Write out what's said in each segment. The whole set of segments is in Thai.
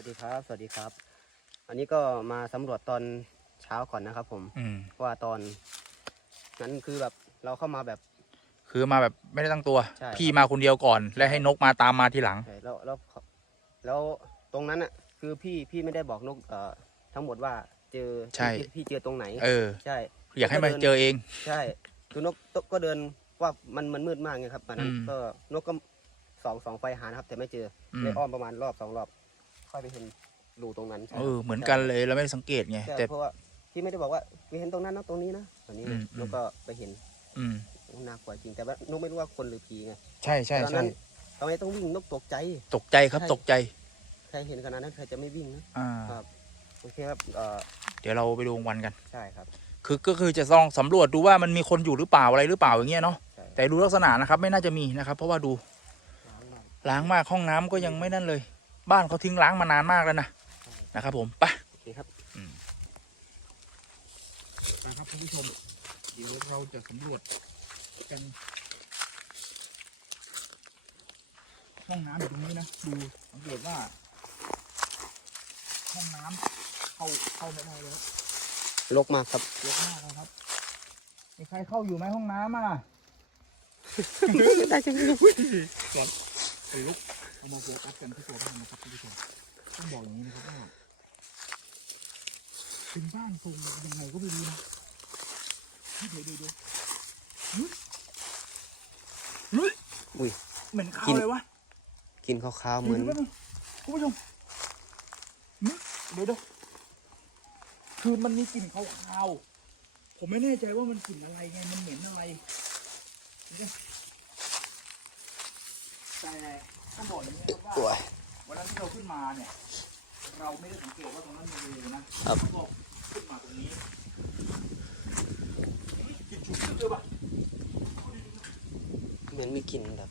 วัสดีครับ สวัสดีครับ อันนี้ก็มาสำรวจตอนเช้าก่อนนะครับ ผมอืมเพราะว่าตอน นั้นคือแบบเราเข้ามาแบบ คือมาแบบไม่ได้ตั้งตัว ใช่ พี่มาคนเดียวก่อน และให้นกมาตามมาทีหลัง ใช่แล้วแล้วแล้วตรงนั้นอะ คือพี่พี่ไม่ได้บอกนกเอ่อทั้งหมดว่าเจอใช่ พี่พี่เจอตรงไหนเออ ใช่ อยากให้มาเจอเอง ใช่ คือนกก็เดินว่ามันมันมืดมากไงครับตอนนั้นอืมก็นกก็สองสองไฟหานะครับ แต่ไม่เจออือมเลยอ้อมประมาณรอบสองรอบ ค่อยไปเห็นรูตรงนั้นใช่เออเหมือนกันเลยเราไม่ได้สังเกตไงใช่แต่เพราะว่าพี่ไม่ได้บอกว่าไปเห็นตรงนั้นนะตรงนี้นะตอนนี้อืมอืมนกก็ไปเห็นอืมน่ากลัวจริงแต่ว่านกไม่รู้ว่าคนหรือผีไงใช่ใช่ตอนใช่นั้นตอนนี้ต้องวิ่งนกตกใจ ตกใจครับใช่ ตกใจ ใครเห็นขนาดนั้นใครจะไม่วิ่งนะอ่า ครับโอเคครับเอ่อเดี๋ยวเราไปดูวันกัน ใช่ครับคือก็คือจะลองสำรวจดูว่ามันมีคนอยู่หรือเปล่าอะไรหรือเปล่าอย่างเงี้ยเนาะใช่แต่ดูลักษณะนะครับ ไม่น่าจะมีนะครับ เพราะว่าดูล้างมากล้างมากห้องน้ำก็ยังไม่นั่นเลย บ้านเขาทิ้งล้างมานานมากแล้วนะใช่นะครับ ผมไปโอเคครับนะครับคุณผู้ชม เดี๋ยวเราจะสำรวจกันห้องน้ำอยู่ตรงนี้นะดูสังเกตว่า ห้องน้ำเข้าเข้าไม่ได้แล้วลกมากครับเยอะมากนะครับมีใครเข้าอยู่ไหมห้องน้ำอะได้จังเลยก่อนไปลุก เอามาโฟกัสกันที่ตัวบ้านนะครับคุณผู้ชมต้องบอกอย่างนี้นะครับว่าเป็นบ้านทรงยังไงก็ไม่รู้นะเฮ้ยเดี๋ยวเดี๋ยวเดี๋ยวเฮ้ยเฮ้ยอุ้ย เหม็นข้าวกินเลยวะกินขาวๆเหมือนดี๋ยวดี๋ยวคุณผู้ชมหึเดี๋ยวเดี๋ยวคือมันมีกลิ่นคาวๆผมไม่แน่ใจว่ามันกลิ่นอะไรไงมันเหม็นอะไรเดี๋ยวแต่ ต้องบอกอย่างนี้นะครับตัวว่าวันนั้นที่เราขึ้นมาเนี่ย เราไม่ได้สังเกตว่าตรงนั้นมีรูนะครับก็ขึ้นมาตรงนี้เฮ้ยกลิ่นฉุนเลยป่ะเหมือนมีกลิ่นแบบ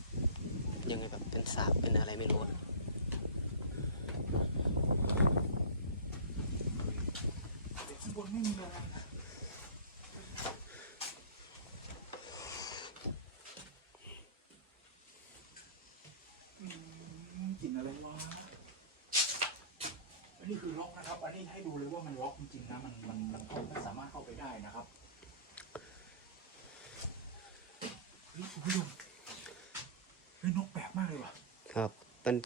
ยังไงแบบเป็นสาบเป็นอะไรไม่รู้อะแต่ข้างบนไม่มีอะไรนะอืมกลิ่นอะไรวะ อันนี้คือล็อกนะครับ อันนี้ให้ ดูเลยว่ามันล็อกจริงๆนะมันมันมันเข้าไม่สามารถเข้าไปได้นะครับเฮ้ยคุณผู้ชมเฮ้ยนกแปลกมากเลยว่ะครับ มัน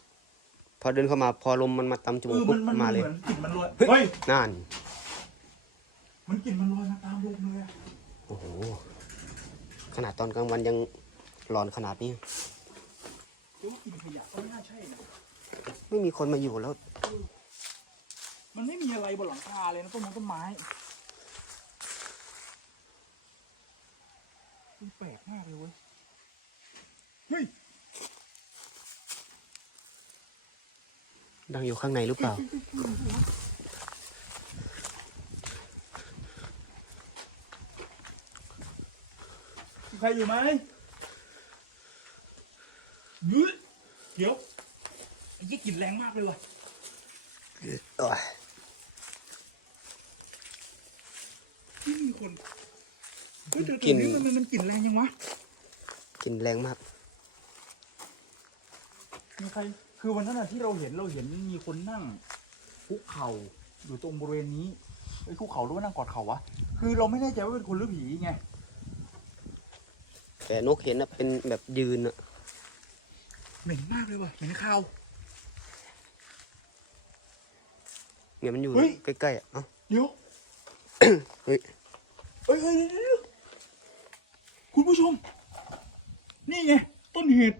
พอเดินเข้ามาพอลมมันมาตำจมูเอกอปุ๊มับนมันมาเลยเหมือนกลิ่นมันลอยเฮ้ยนั่น มันกลิ่นมันลอยมาตามลมเลยอะโอ้โหขนาดตอนกลางวันยังร้อนขนาดนี้ หรือว่ากลิ่นขยะก็ไม่น่าใช่นะไม่มีคนมาอยู่แล้ว มันไม่มีอะไรบนหลังคาเลยนะต้นไม้ต้นไม้มันแปลกมากเลยเว้ย เฮ้ย ดังอยู่ข้างในหรือเปล่ามีใครอยู่ไหมเฮ้ยเดี๋ยวไอ้ยี่กลิ่นแรงมากเลยว่ะ โอ้ย ไม่มี คนเฮ้ยแต่ตรงนี้มันมันมันกลิ่นแรงยังวะกลิ่นแรงมาก มีใคร คือวันนั้นอะที่เราเห็นเราเห็นมีคนนั่งคุกเข่าอยู่ตรงบริเวณนี้ไอ้ยคุกเข่าหรือว่านั่งกอดเข่าวะ คือเราไม่แน่ใจว่าเป็นคนหรือผีไง แต่นกเห็นนะเป็นแบบยืนอะเหม็นมากเลยว่ะเหม็นข้าว เนี่ยมันอยู่เฮ้ย ใกล้ๆอะเอ้าเดี๋ยว เฮ้ย เอ้ยเอ้ยเดี๋ยวเดี๋ยวคุณผู้ชม นี่ไง ต้นเหตุ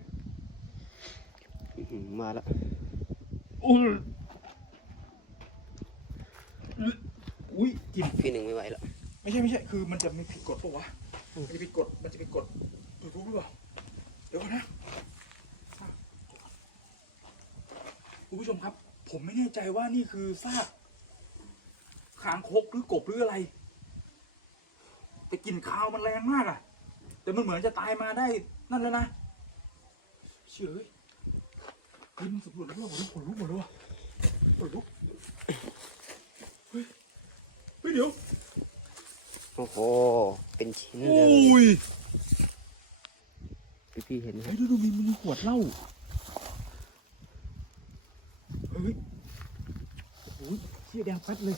อื้อหือมาแล้วโอ้ยอุ้ยกลิ่นพี่หนึ่งไม่ไหวแล้วไม่ใช่ไม่ใช่ คือมันจะมีผิดกฎปะวะอืมมันจะผิดกฎ มันจะผิดกฎถูกรู้หรือเปล่า เดี๋ยวก่อนนะอะคุณผู้ชมครับ ผมไม่แน่ใจว่านี่คือซากคางคกหรือกบหรืออะไร แต่กลิ่นคาวมันแรงมากอะแต่มันเหมือนจะตายมาได้นั่นแล้วนะเชื่อเฮ้ยเฮ้ยมันสำรวจแล้วขนลุกขนลุกหมดเลยว่ะขนลุกเฮ้ยเฮ้ยเดี๋ยวโอ้โห เป็นชิ้นโอเลย้ยพี่พี่เห็นไหมเฮ้ยดูดูมีมีขวดเหล้าเฮ้ยชี่ยแดงแป๊ดเลย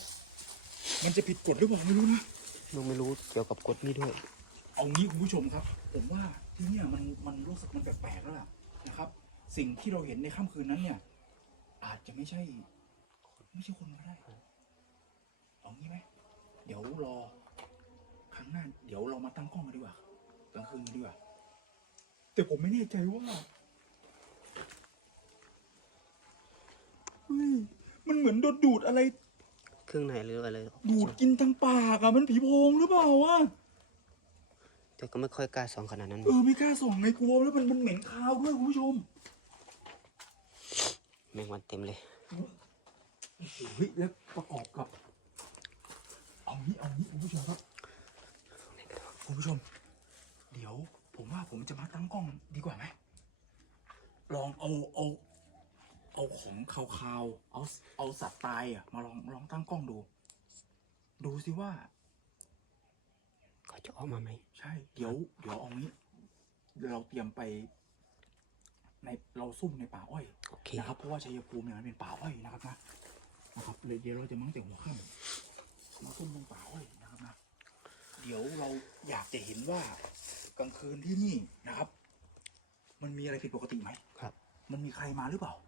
มันจะผิดกฎหรือเปล่าไม่รู้นะ ลูกไม่รู้เกี่ยวกับกฎนี้ด้วย เอางี้คุณผู้ชมครับ ผมว่าที่เนี่ยมันมันรู้สึกมันแปลกๆแล้วล่ะนะครับ สิ่งที่เราเห็นในค่ำคืนนั้นเนี่ย อาจจะไม่ใช่ ไม่ใช่คนก็ได้เอางี้ไหมเดี๋ยวรอครั้งหน้าเดี๋ยวเรามาตั้งกล้องกันดีกว่ากลางคืนกันดีกว่าแต่ผมไม่แน่ใจว่าเฮ้ยมันเหมือนโดนดูดอะไร เครื่องในหรืออะไรดูดกินทางปากอะมันผีโพงหรือเปล่าวะแต่ก็ไม่ค่อยกล้าส่องขนาดนั้น เออไม่กล้าส่องไงกลัวแล้วมันมันเหม็นคาวด้วยคุณผู้ชม แมงวันเต็มเลยเฮ้ยแล้วประกอบกับ เอางี้เอางี้คุณผู้ชมครับคุณผู้ชม เดี๋ยว ผมว่าผมจะมาตั้งกล้องดีกว่าไหมลองเอาเอา เอาของคาวๆเอาเอาสัตว์ตายอะ มาลองลองตั้งกล้องดู ดูสิว่า เขาจะออกมาไหม ใช่ เดี๋ยว เดี๋ยวเอางี้เราเตรียมไป ในเราซุ่มในป่าอ้อยโอเค นะครับเพราะว่าชัยภูมิเนี่ยมันเป็นป่าอ้อยนะครับนะนะครับเลยเดี๋ยวเราจะมั่งแต่หัวค่ำมาซุ่มตรงป่าอ้อยนะครับนะเดี๋ยวเราอยากจะเห็นว่ากลางคืนที่นี่นะครับ มันมีอะไรผิดปกติไหมครับ มันมีใครมาหรือเปล่าเนาะ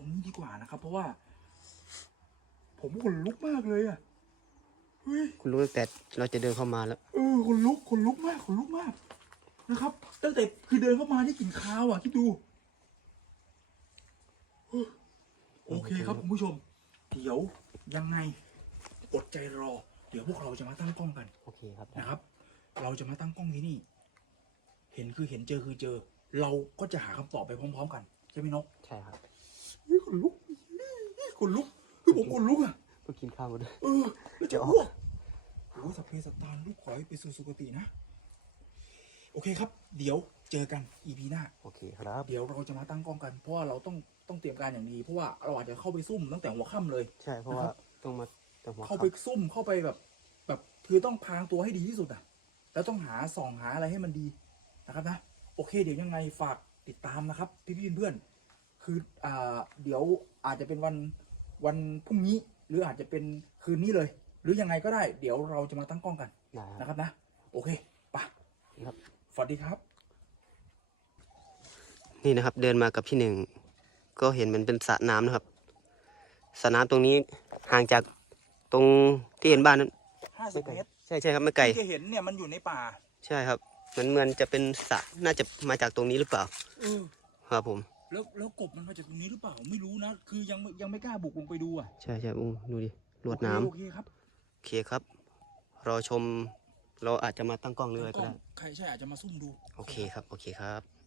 เอางี้ดีกว่านะครับ เพราะว่า ผมขนลุกมากเลยอะเฮ้ยคุณรู้ตั้งแต่เราจะเดินเข้ามาแล้ว เออขนลุกขนลุกมากขนลุกมากนะครับ ตั้งแต่คือเดินเข้ามาได้กลิ่นคาวอะคิดดูเฮ้ยโอเคครับคุณผู้ชม เดี๋ยวยังไงอดใจรอ เดี๋ยวพวกเราจะมาตั้งกล้องกัน โอเคครับนะครับ เราจะมาตั้งกล้องที่นี่ เห็นคือเห็นเจอคือเจอ เราก็จะหาคำตอบไปพร้อม ๆ กัน ใช่ไหมนก ใช่ครับ เฮ้ยขนลุกขนลุกคือผมขนลุกอะเพิ่งกินข้าวมาด้วยเออแล้วจะอ้วกโอ้สัพเพสัตตานลูกขอให้ไปสู่สุคตินะ โอเคครับ เดี๋ยวเจอกัน EP หน้า โอเคครับ เดี๋ยวเราจะมาตั้งกล้องกัน เพราะว่าเราต้องต้องเตรียมการอย่างดี เพราะว่าเราอาจจะเข้าไปซุ่มตั้งแต่หัวค่ำเลย ใช่เพราะว่าต้องมาต้องหัวเข้าค่ำไปซุ่มเข้าไปแบบ แบบคือต้องพรางตัวให้ดีที่สุดอะ แล้วต้องหาส่องหาอะไรให้มันดีนะครับนะ โอเค เดี๋ยวยังไงฝากติดตามนะครับ พี่พี่ๆเพื่อนๆ คืออ่าเดี๋ยวอาจจะเป็นวันวันพรุ่งนี้ หรืออาจจะเป็นคืนนี้เลย หรือยังไงก็ได้ เดี๋ยวเราจะมาตั้งกล้องกันได้คนะรับครับนะ โอเคไปะครับ สวัสดีครับ นี่นะครับเดินมากับพี่หนึ่ง ก็เห็นมันเป็นสระน้ำนะครับสระน้ำตรงนี้ห่างจากตรงที่เห็นบ้านนั้น50ไม่ไกลเมตรใช่ใช่ครับไม่ไกลที่เห็นเนี่ยมันอยู่ในป่าใช่ครับมันเหมือนจะเป็นสระน่าจะมาจากตรงนี้หรือเปล่าเออครับผม แล้วแล้วกบมันมาจากตรงนี้หรือเปล่าไม่รู้นะ คือยังไม่ยังไม่กล้าบุกลงไปดูอะใช่ใช่อู้ดูดิลวดน้ำโอเคโอเคครับโอเคครับ รอชมเราอาจจะมาตั้งกล้องเรื่อยๆก็ได้ใครใช่อาจจะมาซุ่มดู โอเคครับ โอเคครับ